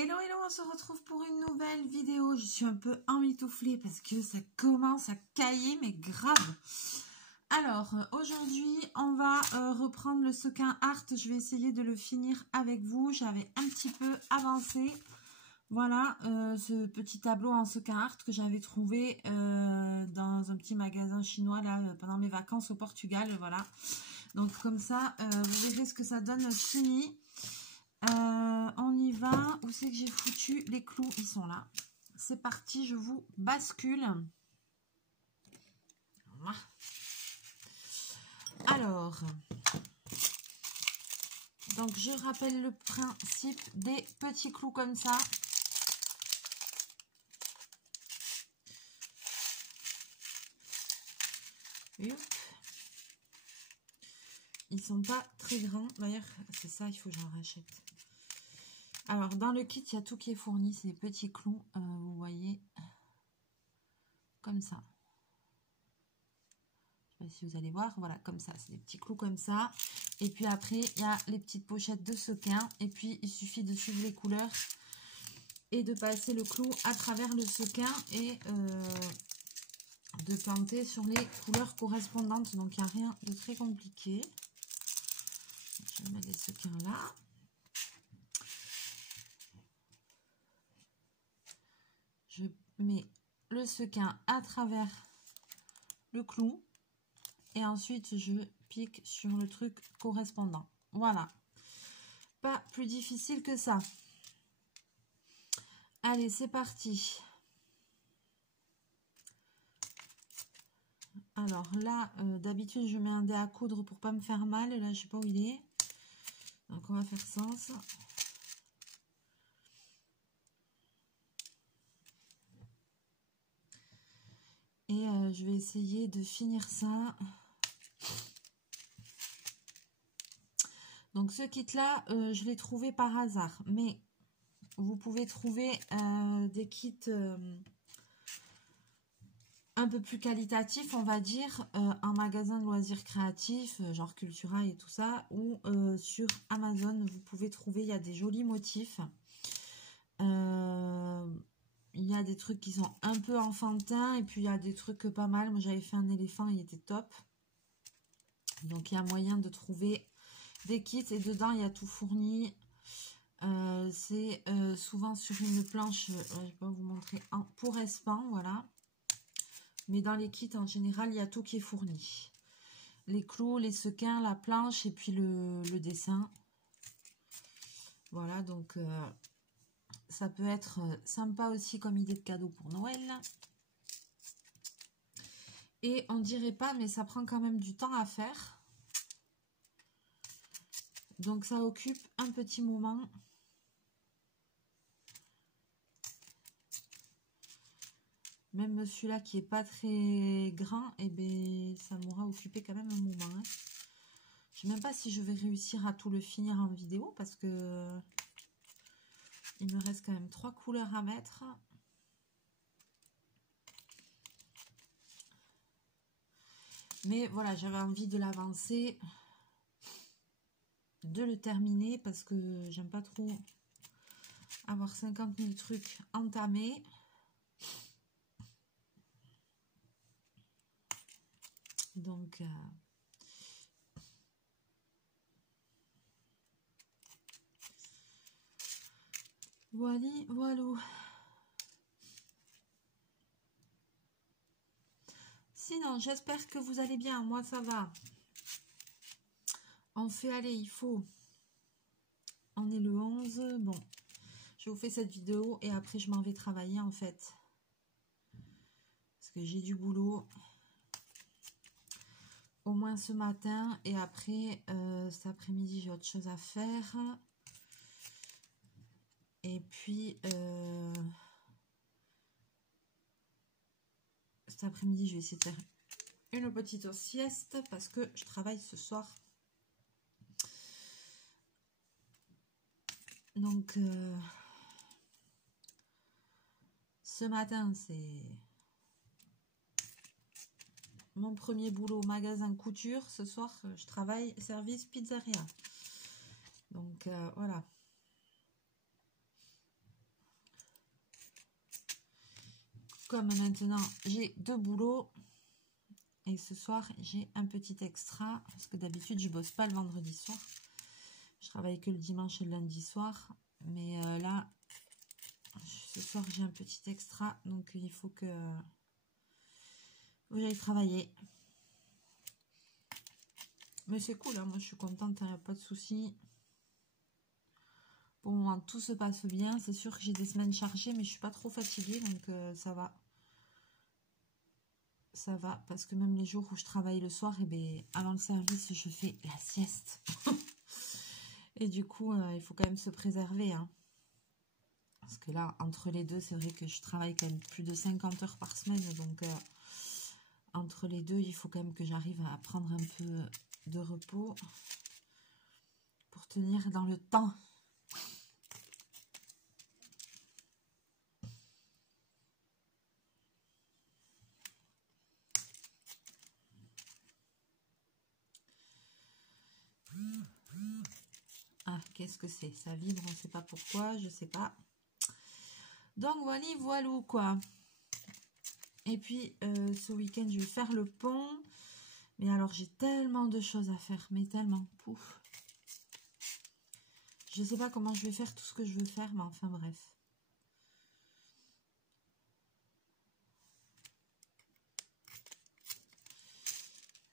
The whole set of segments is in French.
Hello, hello, on se retrouve pour une nouvelle vidéo. Je suis un peu emmitouflée parce que ça commence à cailler, mais grave. Alors, aujourd'hui, on va reprendre le sequin art. Je vais essayer de le finir avec vous. J'avais un petit peu avancé. Voilà, ce petit tableau en sequin art que j'avais trouvé dans un petit magasin chinois là pendant mes vacances au Portugal. Voilà, donc comme ça, vous verrez ce que ça donne fini. On y va. Où c'est que j'ai foutu les clous? Ils sont là. C'est parti, je vous bascule. Voilà. Alors, donc je rappelle le principe des petits clous comme ça. Ils sont pas très grands. D'ailleurs, c'est ça, il faut que j'en rachète. Alors, dans le kit, il y a tout qui est fourni. C'est des petits clous, vous voyez, comme ça. Je ne sais pas si vous allez voir. Voilà, comme ça. C'est des petits clous comme ça. Et puis après, il y a les petites pochettes de sequin. Et puis, il suffit de suivre les couleurs et de passer le clou à travers le sequin et de planter sur les couleurs correspondantes. Donc, il n'y a rien de très compliqué. Je vais mettre les sequins là. Je mets le sequin à travers le clou et ensuite je pique sur le truc correspondant. Voilà, pas plus difficile que ça. Allez, c'est parti. Alors là, d'habitude je mets un dé à coudre pour pas me faire mal. Là, je sais pas où il est, donc on va faire sens. Et je vais essayer de finir ça. Donc ce kit là, je l'ai trouvé par hasard. Mais vous pouvez trouver des kits un peu plus qualitatifs, on va dire, en magasin de loisirs créatifs, genre Cultura et tout ça. Ou sur Amazon, vous pouvez trouver, il y a des jolis motifs. Il y a des trucs qui sont un peu enfantins et puis il y a des trucs pas mal. Moi j'avais fait un éléphant, il était top. Donc il y a moyen de trouver des kits et dedans il y a tout fourni. C'est souvent sur une planche, je vais pas vous montrer, pour espan, voilà. Mais dans les kits en général il y a tout qui est fourni. Les clous, les sequins, la planche et puis le dessin. Voilà, donc ça peut être sympa aussi comme idée de cadeau pour Noël. Et on dirait pas, mais ça prend quand même du temps à faire. Donc ça occupe un petit moment. Même celui-là qui est pas très grand, et ben ça m'aura occupé quand même un moment. Hein. Je ne sais même pas si je vais réussir à tout le finir en vidéo parce que il me reste quand même 3 couleurs à mettre. Mais voilà, j'avais envie de l'avancer, de le terminer parce que j'aime pas trop avoir 50 000 trucs entamés. Donc, voilà. Sinon, j'espère que vous allez bien. Moi, ça va. On fait aller, il faut. On est le 11. Bon, je vous fais cette vidéo et après, je m'en vais travailler, en fait. Parce que j'ai du boulot. Au moins ce matin. Et après, cet après-midi, j'ai autre chose à faire. Et puis, cet après-midi, je vais essayer de faire une petite sieste parce que je travaille ce soir. Donc, ce matin, c'est mon premier boulot au magasin couture. Ce soir, je travaille service pizzeria. Donc, voilà. comme maintenant j'ai 2 boulots et ce soir j'ai un petit extra parce que d'habitude je bosse pas le vendredi soir, je travaille que le dimanche et le lundi soir, mais là ce soir j'ai un petit extra, donc il faut que j'aille travailler. Mais c'est cool, hein, moi je suis contente, hein, pas de soucis. Pour le moment tout se passe bien, c'est sûr que j'ai des semaines chargées mais je suis pas trop fatiguée, donc ça va. Ça va, parce que même les jours où je travaille le soir, et bien, avant le service, je fais la sieste. Et du coup, il faut quand même se préserver. Hein. Parce que là, entre les deux, c'est vrai que je travaille quand même plus de 50 heures par semaine. Donc, entre les deux, il faut quand même que j'arrive à prendre un peu de repos pour tenir dans le temps. Ah, qu'est-ce que c'est? Ça vibre, on ne sait pas pourquoi, je sais pas. Donc voilà, voilà quoi. Et puis ce week-end, je vais faire le pont. Mais alors, j'ai tellement de choses à faire, mais tellement. Pouf. Je sais pas comment je vais faire tout ce que je veux faire, mais enfin bref.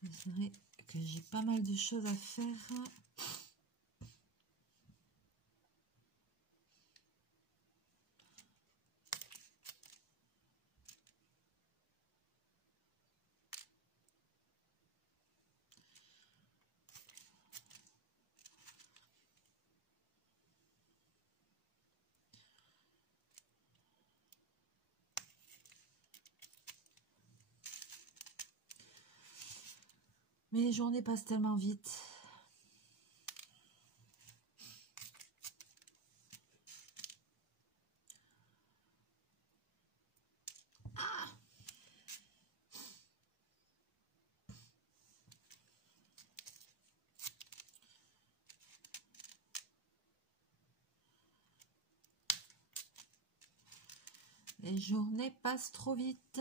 C'est vrai que j'ai pas mal de choses à faire. Mais les journées passent tellement vite. Les journées passent trop vite.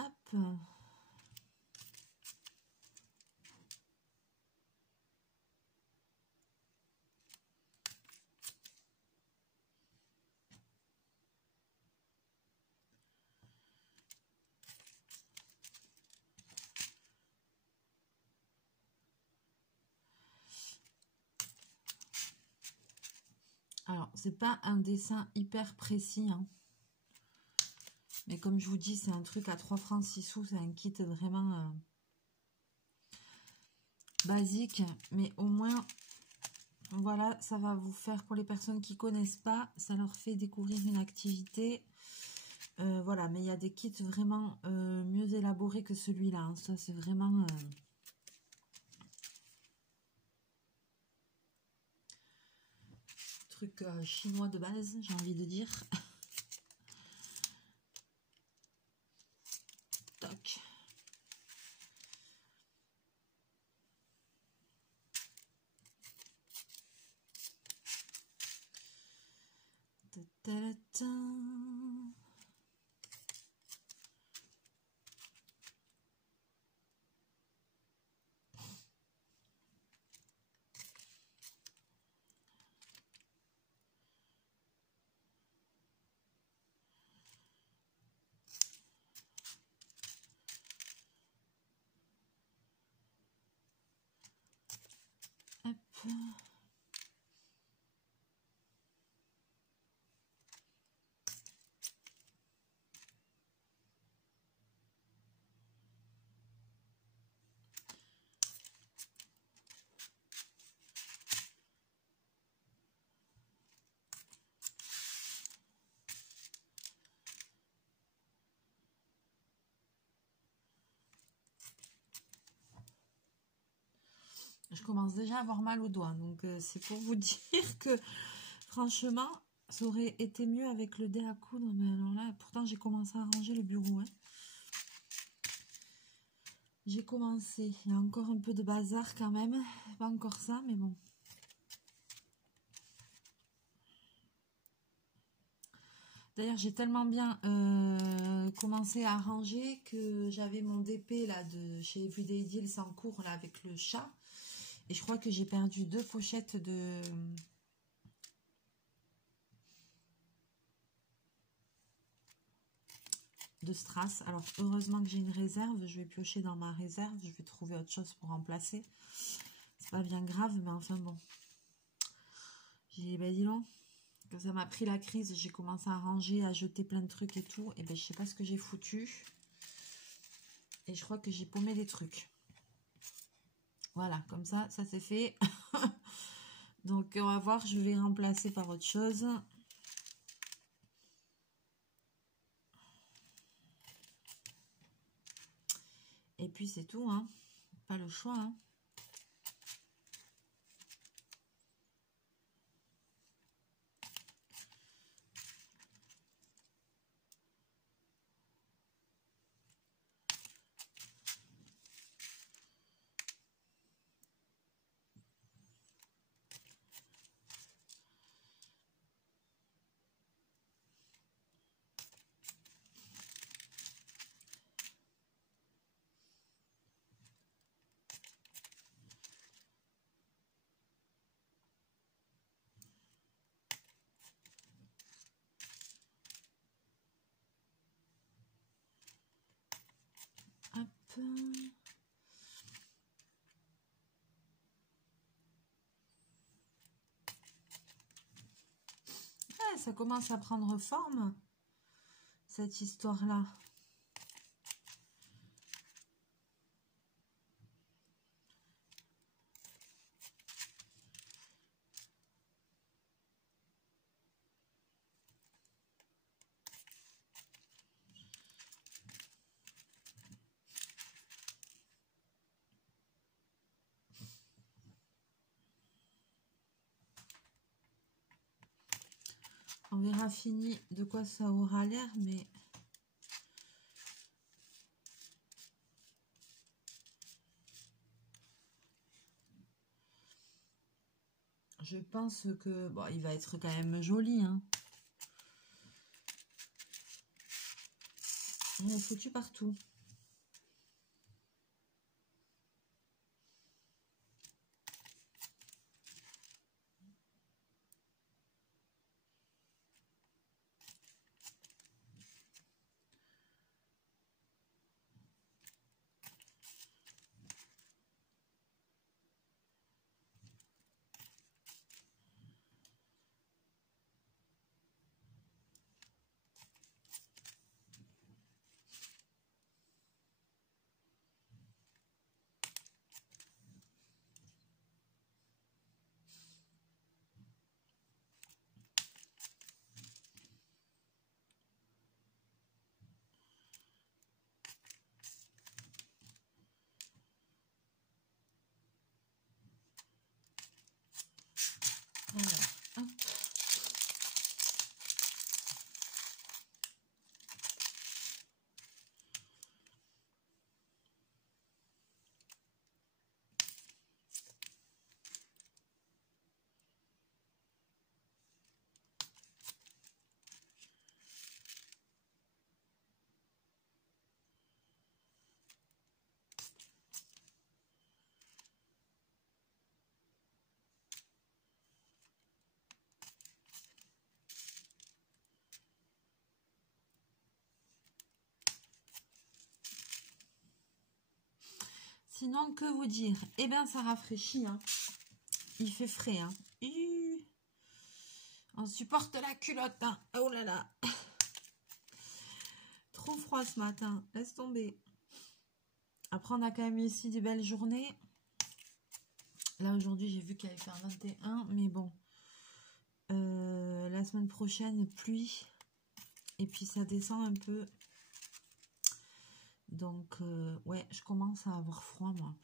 Hop. Alors, c'est pas un dessin hyper précis. Hein. Mais comme je vous dis, c'est un truc à 3 francs 6 sous. C'est un kit vraiment basique. Mais au moins, voilà, ça va vous faire, pour les personnes qui connaissent pas, ça leur fait découvrir une activité. Voilà, mais il y a des kits vraiment mieux élaborés que celui-là. Hein. Ça, c'est vraiment... truc chinois de base, j'ai envie de dire. Toc. Ta-ta-ta-ta. Hop. Je commence déjà à avoir mal aux doigts, donc c'est pour vous dire que franchement, ça aurait été mieux avec le dé à coudre, mais alors là, pourtant j'ai commencé à ranger le bureau. Hein. J'ai commencé, il y a encore un peu de bazar quand même, pas encore ça, mais bon. D'ailleurs, j'ai tellement bien commencé à ranger que j'avais mon DP là de chez Everyday Deals en cours là avec le chat. Et je crois que j'ai perdu 2 pochettes de strass. Alors, heureusement que j'ai une réserve. Je vais piocher dans ma réserve. Je vais trouver autre chose pour remplacer. C'est pas bien grave, mais enfin bon. J'ai, ben dis donc, que ça m'a pris la crise. J'ai commencé à ranger, à jeter plein de trucs et tout. Et ben je sais pas ce que j'ai foutu. Et je crois que j'ai paumé des trucs. Voilà, comme ça c'est fait. Donc, on va voir. Je vais remplacer par autre chose. Et puis, c'est tout, hein. Pas le choix, hein. Hop. Ah, ça commence à prendre forme, cette histoire-là. On verra fini de quoi ça aura l'air, mais je pense que bon, il va être quand même joli, hein. On a foutu partout. Alors, hop. Sinon, que vous dire? Eh bien, ça rafraîchit, hein. Il fait frais, hein. On supporte la culotte, hein. Oh là là. Trop froid ce matin. Laisse tomber. Après, on a quand même eu ici des belles journées. Là, aujourd'hui, j'ai vu qu'il allait faire 21. Mais bon. La semaine prochaine, pluie. Et puis, ça descend un peu. Donc, ouais, je commence à avoir froid, moi.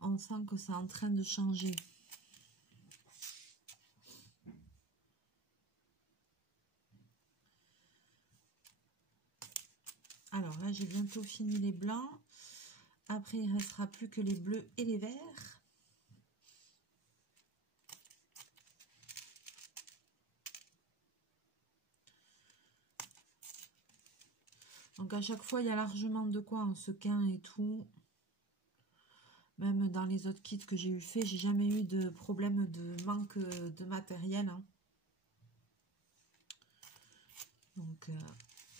On sent que c'est en train de changer. Alors là, j'ai bientôt fini les blancs. Après, il ne restera plus que les bleus et les verts. Donc à chaque fois, il y a largement de quoi en sequin et tout. Même dans les autres kits que j'ai eu fait, j'ai jamais eu de problème de manque de matériel. Hein. Donc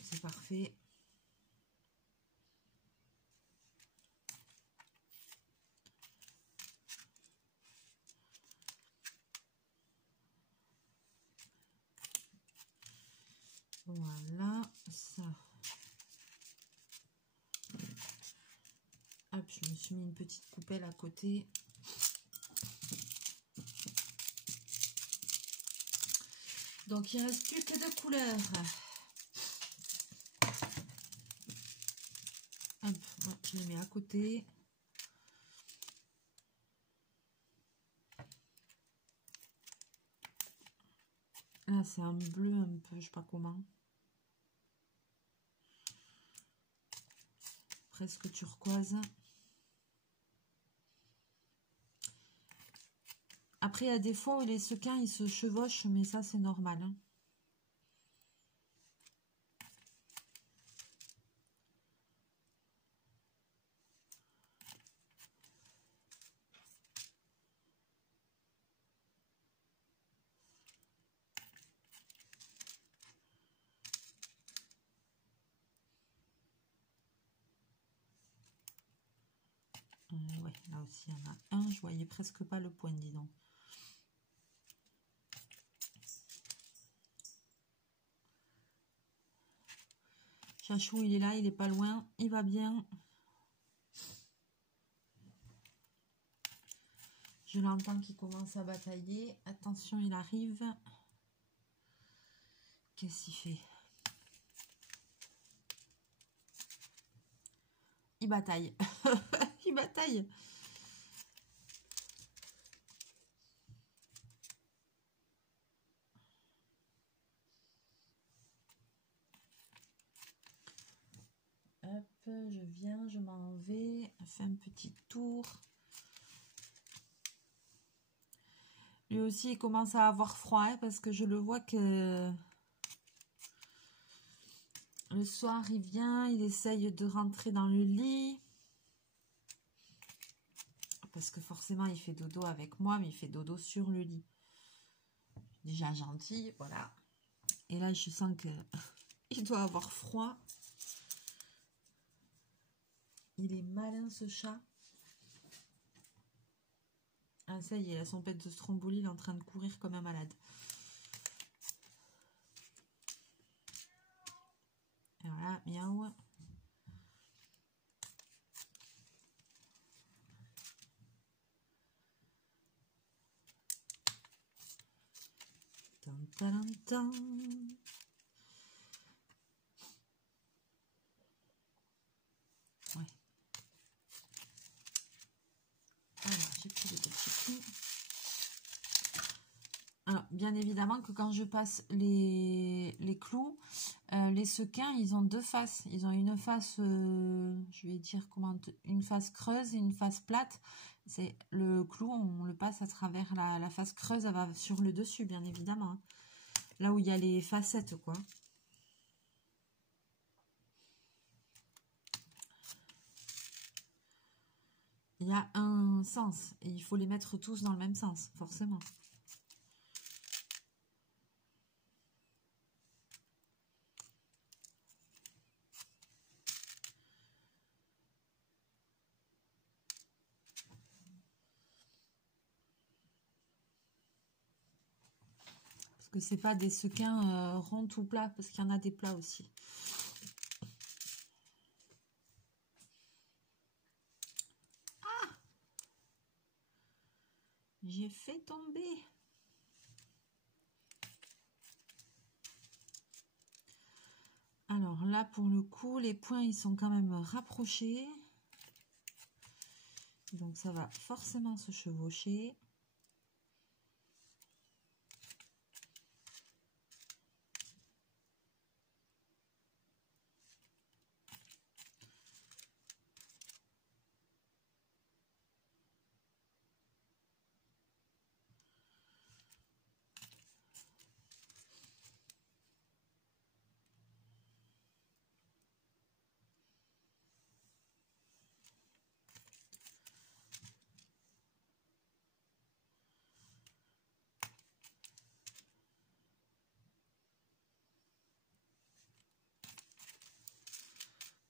c'est parfait. Voilà, ça. Hop, je me suis mis une petite coupelle à côté. Donc, il ne reste plus que 2 couleurs. Hop, ouais, je les mets à côté. Là, c'est un bleu un peu, je sais pas comment. Presque turquoise. Après, il y a des fois où les sequins, ils se chevauchent, mais ça, c'est normal. Hein. Ouais, là aussi, il y en a un. Je voyais presque pas le point, dis donc. Chachou, il est là, il est pas loin, il va bien. Je l'entends qui commence à batailler. Attention, il arrive. Qu'est-ce qu'il fait? Il bataille. Il bataille. Hop, je viens, je m'en vais. On fait un petit tour. Lui aussi, il commence à avoir froid hein, parce que je le vois que le soir, il vient, il essaye de rentrer dans le lit. Parce que forcément, il fait dodo avec moi, mais il fait dodo sur le lit. Déjà gentil, voilà. Et là, je sens que il doit avoir froid. Il est malin, ce chat. Ah, ça y est, il a son pet de Stromboli, il est en train de courir comme un malade. Et voilà, miaou. Tan, tan, tan. Ouais. Alors, j'ai pris des petits clous. Alors, bien évidemment que quand je passe les clous, les sequins, ils ont 2 faces. Ils ont une face, je vais dire comment, une face creuse et une face plate. C'est le clou, on le passe à travers la face creuse, elle va sur le dessus, bien évidemment. Hein. Là où il y a les facettes, quoi. Il y a un sens et il faut les mettre tous dans le même sens, forcément. Parce que c'est pas des sequins ronds ou plats, parce qu'il y en a des plats aussi. Ah! J'ai fait tomber. Alors là, pour le coup, les points, ils sont quand même rapprochés. Donc ça va forcément se chevaucher.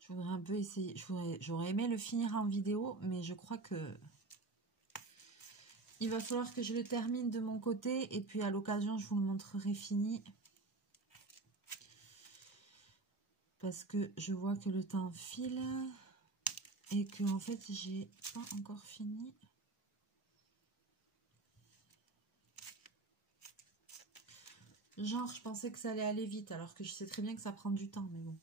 Je voudrais un peu essayer. J'aurais aimé le finir en vidéo, mais je crois que il va falloir que je le termine de mon côté. Et puis à l'occasion, je vous le montrerai fini. Parce que je vois que le temps file. Et que en fait, j'ai pas encore fini. Genre, je pensais que ça allait aller vite. Alors que je sais très bien que ça prend du temps. Mais bon.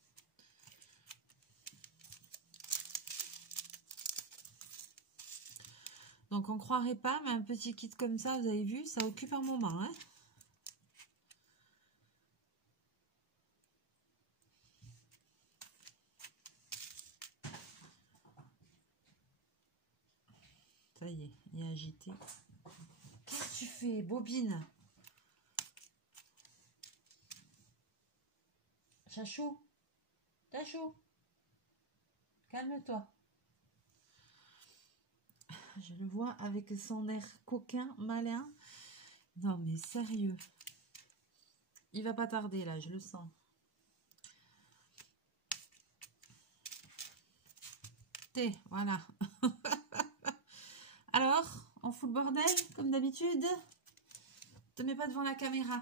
Donc on croirait pas, mais un petit kit comme ça, vous avez vu, ça occupe un moment. Hein. Ça y est, il est agité. Qu'est-ce que tu fais, bobine? Chachou, Chachou, calme-toi. Je le vois avec son air coquin, malin. Non mais sérieux. Il va pas tarder là, je le sens. Voilà. Alors, on fout le bordel comme d'habitude? Te mets pas devant la caméra.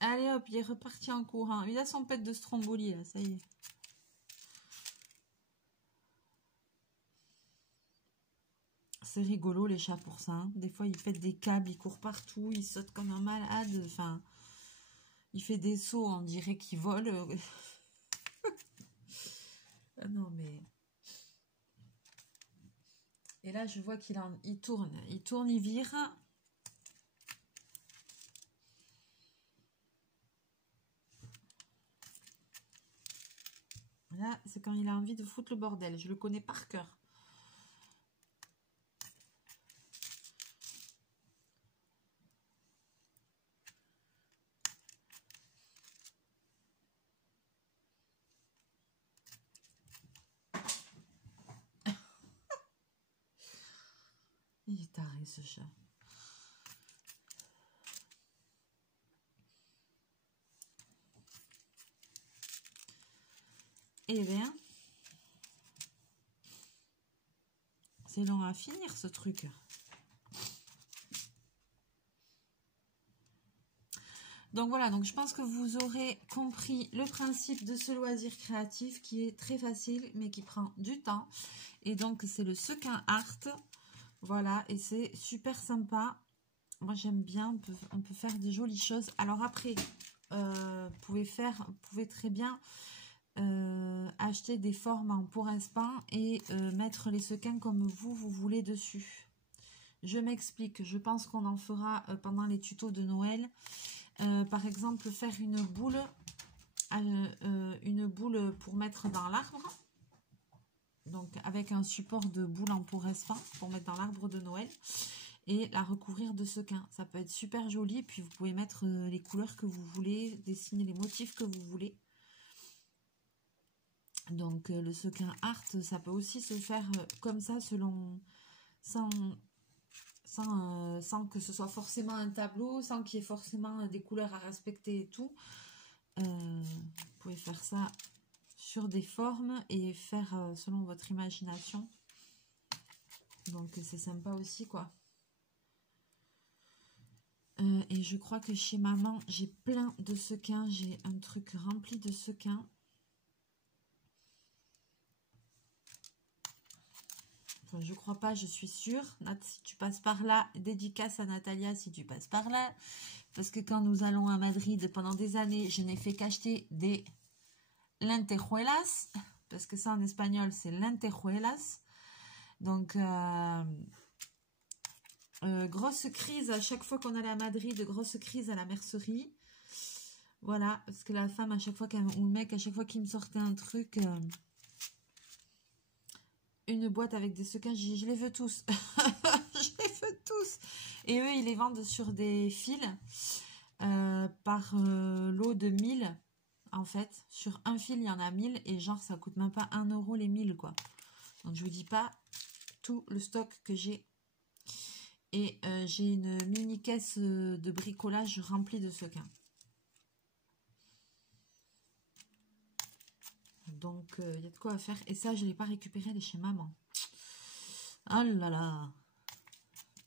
Allez hop, il est reparti en courant. Il a son pet de Stromboli là, ça y est. C'est rigolo les chats pour ça. Hein. Des fois, il pète des câbles, il court partout, il saute comme un malade. Enfin, il fait des sauts, on dirait qu'il vole. Ah non, mais... Et là, je vois il tourne, il vire. Là, c'est quand il a envie de foutre le bordel. Je le connais par cœur. Il est taré, ce chat. Eh bien, c'est long à finir, ce truc. Donc voilà, donc je pense que vous aurez compris le principe de ce loisir créatif qui est très facile, mais qui prend du temps. Et donc, c'est le sequin art. Voilà, et c'est super sympa. Moi, j'aime bien. On peut faire des jolies choses. Alors après, vous pouvez très bien acheter des formes en pour instant et mettre les sequins comme vous voulez dessus. Je m'explique. Je pense qu'on en fera pendant les tutos de Noël. Par exemple, faire une boule pour mettre dans l'arbre. Donc, avec un support de boule en pour instant pour mettre dans l'arbre de Noël. Et la recouvrir de sequins. Ça peut être super joli. Puis, vous pouvez mettre les couleurs que vous voulez, dessiner les motifs que vous voulez. Donc, le sequin art, ça peut aussi se faire comme ça, sans que ce soit forcément un tableau, sans qu'il y ait forcément des couleurs à respecter et tout. Vous pouvez faire ça sur des formes et faire selon votre imagination. Donc c'est sympa aussi, quoi. Et je crois que chez maman, j'ai plein de sequins. J'ai un truc rempli de sequins. Enfin, je crois pas, je suis sûre. Nat, si tu passes par là, dédicace à Natalia si tu passes par là. Parce que quand nous allons à Madrid pendant des années, je n'ai fait qu'acheter des lentejuelas. Parce que ça en espagnol, c'est lentejuelas. Donc, grosse crise à chaque fois qu'on allait à Madrid, grosse crise à la mercerie. Voilà, parce que la femme, à chaque fois, ou le mec, à chaque fois qu'il me sortait un truc... une boîte avec des sequins, je les veux tous. Je les veux tous. Et eux, ils les vendent sur des fils par lot de 1000. En fait, sur un fil, il y en a 1000. Et genre, ça coûte même pas 1 € les 1000, quoi. Donc, je vous dis pas tout le stock que j'ai. Et j'ai une mini caisse de bricolage remplie de sequins. Donc, il y a de quoi à faire. Et ça, je ne l'ai pas récupéré, elle est chez maman. Oh là là.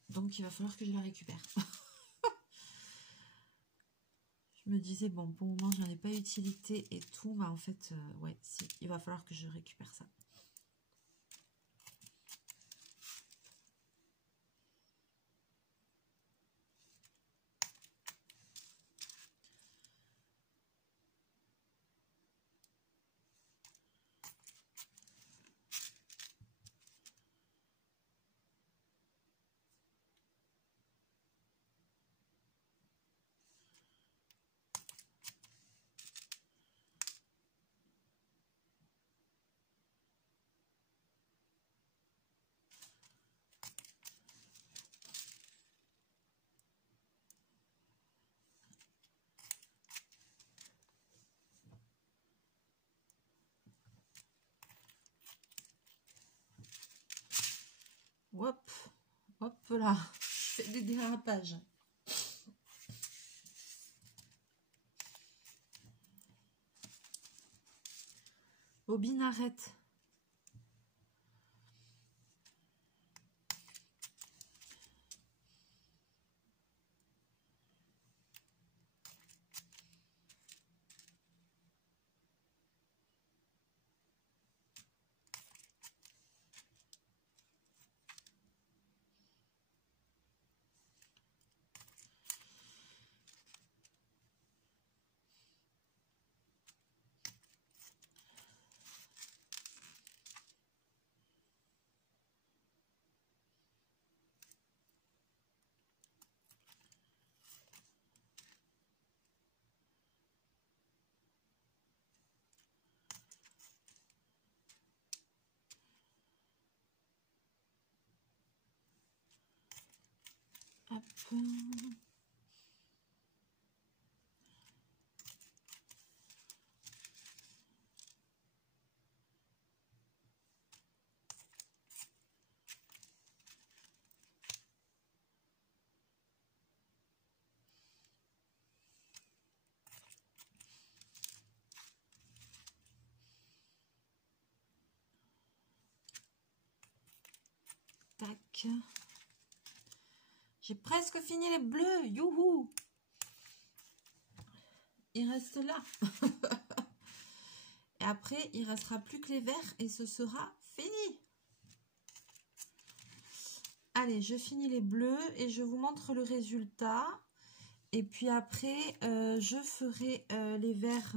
Donc, il va falloir que je la récupère. Je me disais, bon, pour le moment, j'en ai pas utilité et tout. Mais en fait, ouais, si, il va falloir que je récupère ça. Hop, hop là, je fais des dérapages. Bobine, arrête. Hop. Tac. J'ai presque fini les bleus. Youhou! Il reste là. Et après, il ne restera plus que les verts et ce sera fini. Allez, je finis les bleus et je vous montre le résultat. Et puis après, je ferai les verts,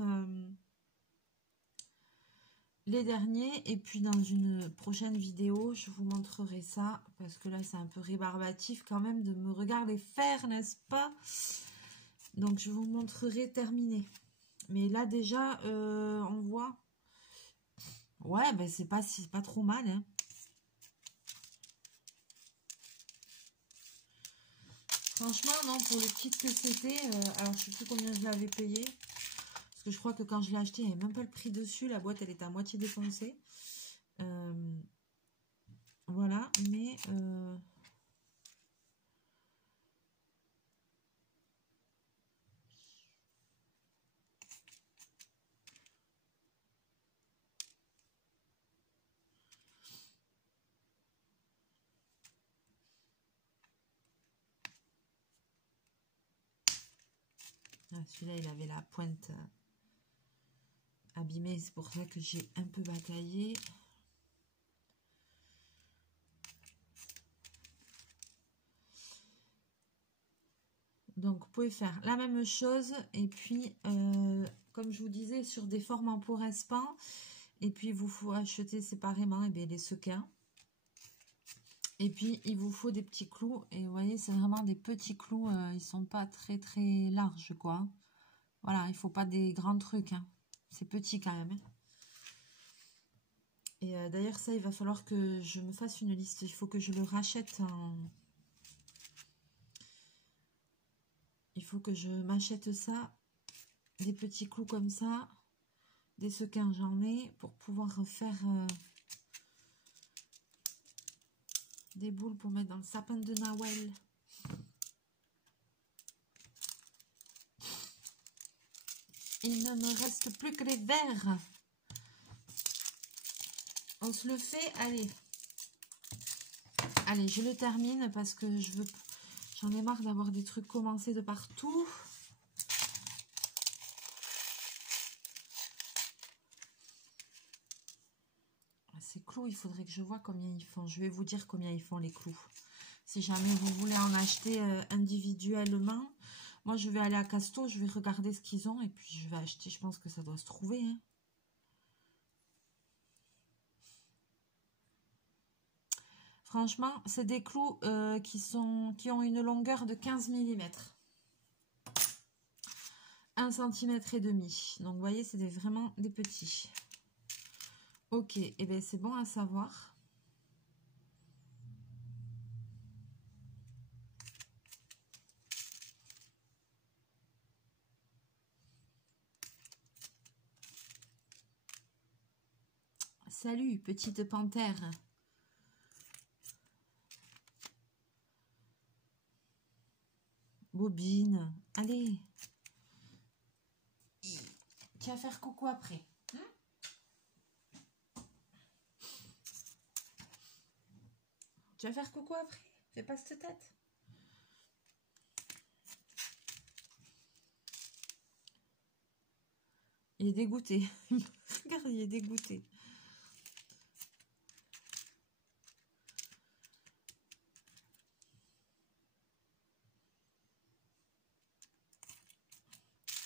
les derniers. Et puis dans une prochaine vidéo, je vous montrerai ça. Parce que là, c'est un peu rébarbatif quand même de me regarder faire, n'est-ce pas? Donc, je vous montrerai terminé. Mais là, déjà, on voit... Ouais, ben c'est pas trop mal, hein. Franchement, non, pour le kit que c'était, alors je sais plus combien je l'avais payé. Parce que je crois que quand je l'ai acheté, il n'y avait même pas le prix dessus. La boîte, elle était à moitié défoncée. Voilà, mais... celui-là, il avait la pointe abîmée. C'est pour ça que j'ai un peu bataillé. Donc, vous pouvez faire la même chose. Et puis, comme je vous disais, sur des formes en pourrespant. Et puis, il vous faut acheter séparément les sequins. Et puis, il vous faut des petits clous. Et vous voyez, c'est vraiment des petits clous. Ils ne sont pas très, très larges, quoi. Voilà, il ne faut pas des grands trucs. Hein. C'est petit quand même. Et d'ailleurs, ça, il va falloir que je me fasse une liste. Il faut que je le rachète en... Il faut que je m'achète ça. Des petits clous comme ça. Des sequins, j'en ai. Pour pouvoir refaire des boules pour mettre dans le sapin de Noël. Il ne me reste plus que les verres. On se le fait, allez. Allez, je le termine parce que j'en ai marre d'avoir des trucs commencés de partout. Ces clous, il faudrait que je vois combien ils font. Je vais vous dire combien ils font les clous. Si jamais vous voulez en acheter individuellement, moi je vais aller à Casto, je vais regarder ce qu'ils ont et puis je vais acheter. Je pense que ça doit se trouver. Hein. Franchement, c'est des clous qui ont une longueur de 15 mm. 1,5 cm. Donc, vous voyez, c'est vraiment des petits. Ok, et bien c'est bon à savoir. Salut, petite panthère. Bobine, allez. Tu vas faire coucou après. Tu vas faire coucou après. Fais pas cette tête. Il est dégoûté. Regarde, il est dégoûté.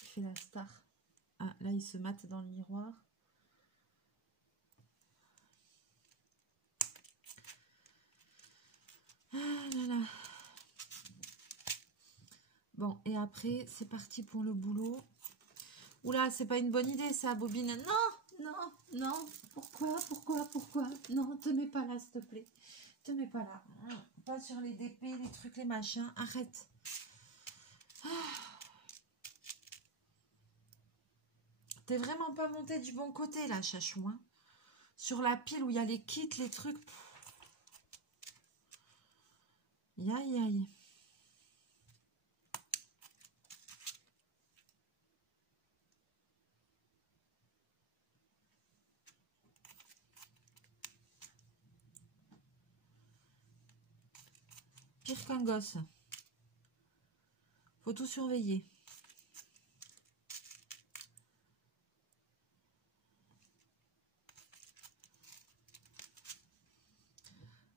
Il fait la star. Ah, là, il se mate dans le miroir. Ah là là. Bon, et après, c'est parti pour le boulot. Oula, c'est pas une bonne idée, ça, bobine. Non, non, non. Pourquoi? Non, te mets pas là, s'il te plaît. Te mets pas là. Pas sur les DP, les trucs, les machins. Arrête. T'es vraiment pas monté du bon côté, là, chachou. Hein. Sur la pile où il y a les kits, les trucs. Aïe, aïe. Pire qu'un gosse. Faut tout surveiller.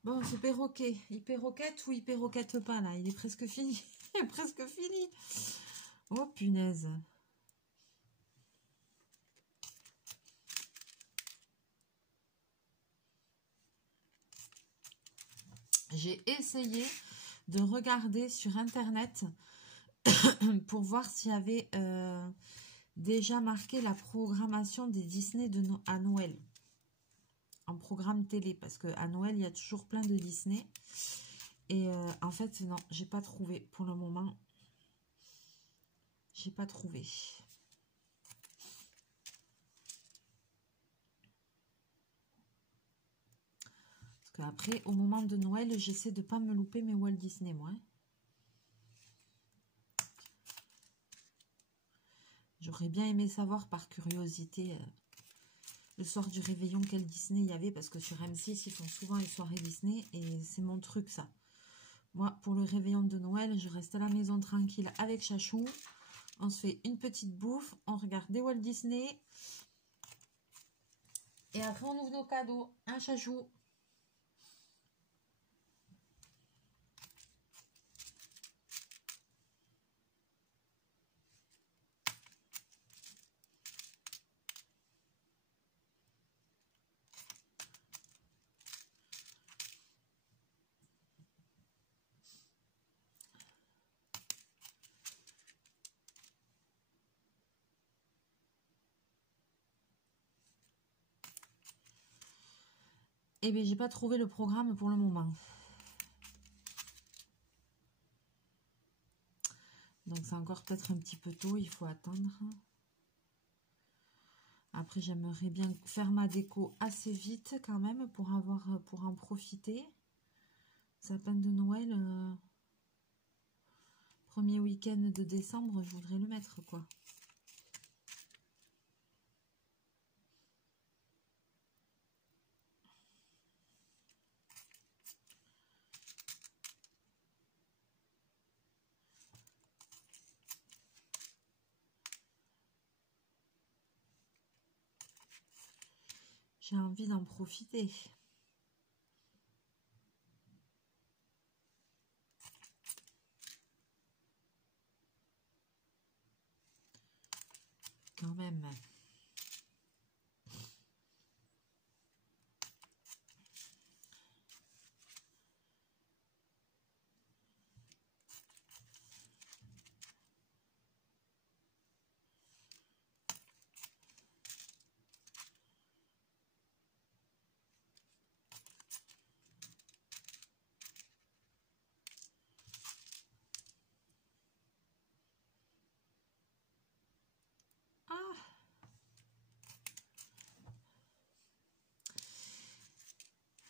Bon, ce perroquet, il perroquette ou il perroquette pas, là? Il est presque fini. Il est presque fini. Oh, punaise. J'ai essayé de regarder sur Internet pour voir s'il y avait déjà marqué la programmation des Disney à Noël. En programme télé, parce qu'à Noël, il y a toujours plein de Disney. Et en fait, non, j'ai pas trouvé pour le moment. J'ai pas trouvé. Parce qu'après, au moment de Noël, j'essaie de pas me louper mes Walt Disney, moi. J'aurais bien aimé savoir par curiosité le soir du réveillon quel Disney il y avait, parce que sur M6, ils font souvent les soirées Disney et c'est mon truc, ça. Moi, pour le réveillon de Noël, je reste à la maison tranquille avec Chachou. On se fait une petite bouffe, on regarde des Walt Disney. Et après, on ouvre nos cadeaux. Un Chachou. Eh bien, j'ai pas trouvé le programme pour le moment. Donc, c'est encore peut-être un petit peu tôt, il faut attendre. Après, j'aimerais bien faire ma déco assez vite quand même pour en profiter. Sapin de Noël, premier week-end de décembre, je voudrais le mettre, quoi. J'ai envie d'en profiter. Quand même.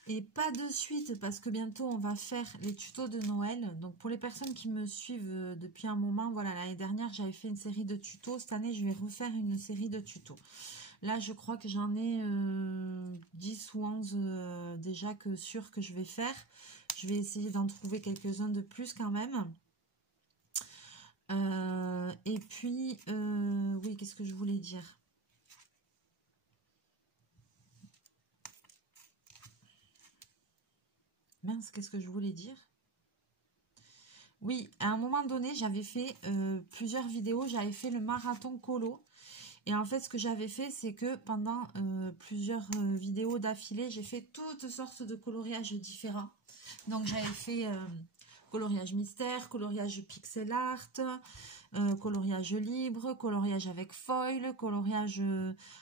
Et pas de suite parce que bientôt on va faire les tutos de Noël. Donc pour les personnes qui me suivent depuis un moment, voilà, l'année dernière j'avais fait une série de tutos. Cette année je vais refaire une série de tutos. Là je crois que j'en ai 10 ou 11 déjà sûr que je vais faire. Je vais essayer d'en trouver quelques-uns de plus quand même. Et puis, oui, qu'est-ce que je voulais dire ? Mince, qu'est-ce que je voulais dire? Oui, à un moment donné, j'avais fait plusieurs vidéos. J'avais fait le marathon colo. Et en fait, ce que j'avais fait, c'est que pendant plusieurs vidéos d'affilée, j'ai fait toutes sortes de coloriages différents. Donc, j'avais fait coloriage mystère, coloriage pixel art, coloriage libre, coloriage avec foil, coloriage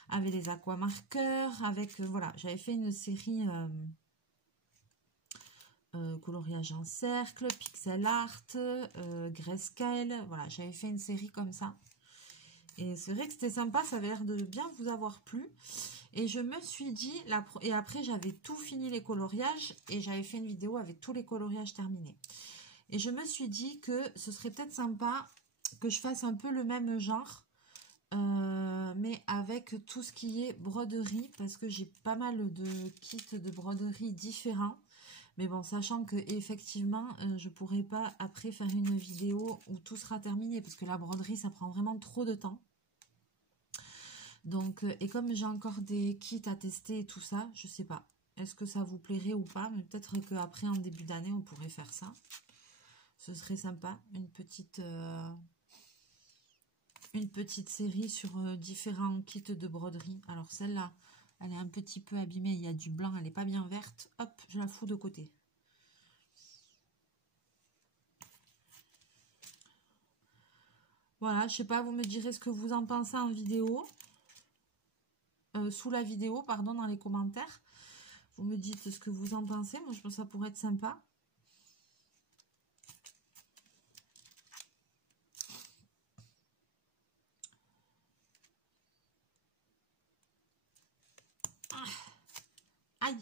avec les aquamarqueurs, avec... voilà, j'avais fait une série... coloriage en cercle, pixel art, grayscale, voilà, j'avais fait une série comme ça. Et c'est vrai que c'était sympa, ça avait l'air de bien vous avoir plu. Et je me suis dit, et après j'avais tout fini les coloriages, et j'avais fait une vidéo avec tous les coloriages terminés. Et je me suis dit que ce serait peut-être sympa que je fasse un peu le même genre, mais avec tout ce qui est broderie, parce que j'ai pas mal de kits de broderie différents. Mais bon, sachant que effectivement, je pourrais pas après faire une vidéo où tout sera terminé, parce que la broderie, ça prend vraiment trop de temps. Donc, et comme j'ai encore des kits à tester et tout ça, je sais pas. Est-ce que ça vous plairait ou pas? Mais peut-être qu'après, en début d'année, on pourrait faire ça. Ce serait sympa, une petite série sur différents kits de broderie. Alors celle-là, elle est un petit peu abîmée, il y a du blanc, elle n'est pas bien verte. Hop, je la fous de côté. Voilà, je sais pas, vous me direz ce que vous en pensez en vidéo. Sous la vidéo, pardon, dans les commentaires. Vous me dites ce que vous en pensez. Moi, je pense que ça pourrait être sympa. Aïe!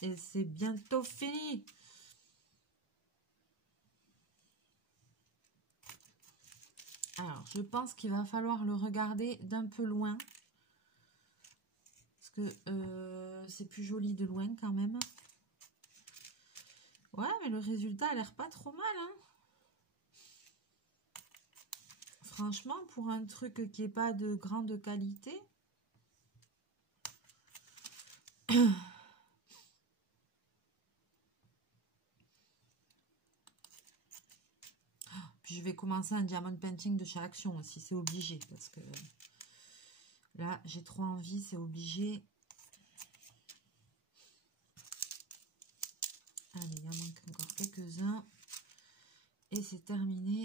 Et c'est bientôt fini. Alors, je pense qu'il va falloir le regarder d'un peu loin. Parce que c'est plus joli de loin quand même. Ouais, mais le résultat a l'air pas trop mal, hein. Franchement, pour un truc qui n'est pas de grande qualité... Puis je vais commencer un diamond painting de chez Action aussi, c'est obligé. Parce que là, j'ai trop envie, c'est obligé. Allez, il en manque encore quelques-uns. Et c'est terminé.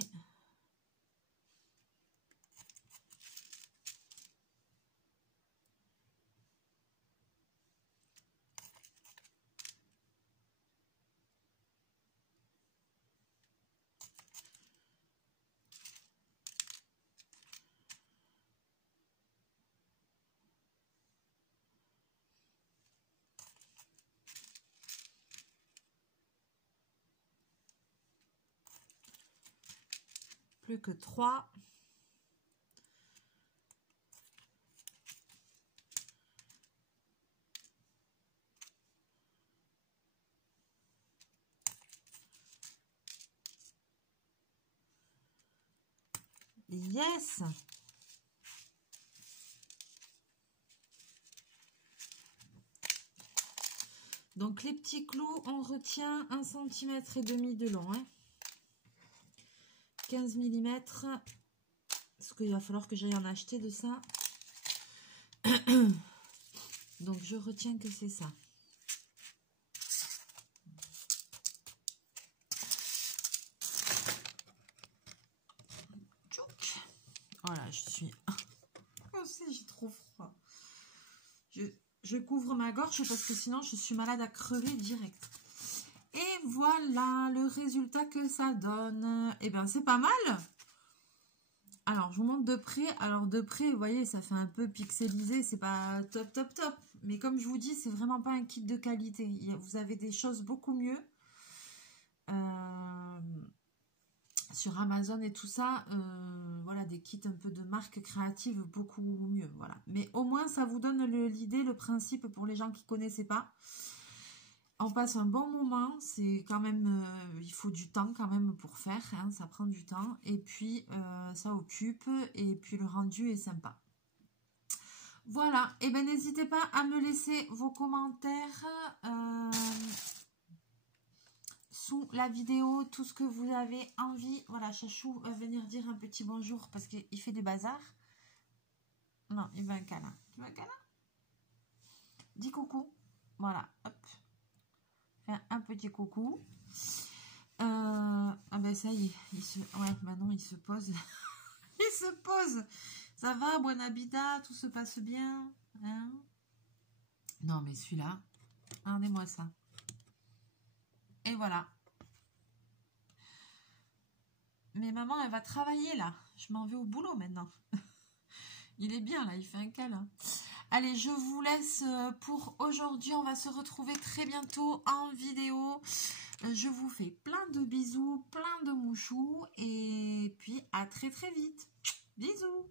Plus que 3. Yes! Donc les petits clous, on retient 1,5 cm de long. Hein. 15 mm. Parce qu'il va falloir que j'aille en acheter de ça. Donc je retiens que c'est ça. Voilà, je suis... Oh, j'ai trop froid. Je couvre ma gorge parce que sinon je suis malade à crever direct. Et voilà le résultat que ça donne. Eh bien, c'est pas mal. Alors, je vous montre de près. Alors, de près, vous voyez, ça fait un peu pixelisé. C'est pas top, top, top. Mais comme je vous dis, c'est vraiment pas un kit de qualité. Vous avez des choses beaucoup mieux. Sur Amazon et tout ça, voilà, des kits un peu de marque créative beaucoup mieux, voilà. Mais au moins, ça vous donne l'idée, le principe pour les gens qui ne connaissaient pas. On passe un bon moment, c'est quand même, il faut du temps quand même pour faire, hein, ça prend du temps. Et puis, ça occupe, et puis le rendu est sympa. Voilà, et bien n'hésitez pas à me laisser vos commentaires sous la vidéo, tout ce que vous avez envie. Voilà, Chachou va venir dire un petit bonjour parce qu'il fait du bazar. Non, il veut un câlin. Tu veux un câlin? Dis coucou. Voilà, hop. Fais un petit coucou. Ah ben ça y est, ouais, maintenant il se pose. Il se pose. Ça va, bon habitat, tout se passe bien. Hein? Non, mais celui-là, regardez-moi ça. Et voilà. Mais maman, elle va travailler là. Je m'en vais au boulot maintenant. Il est bien là, il fait un câlin. Allez, je vous laisse pour aujourd'hui. On va se retrouver très bientôt en vidéo. Je vous fais plein de bisous, plein de mouchous. Et puis à très très vite. Bisous.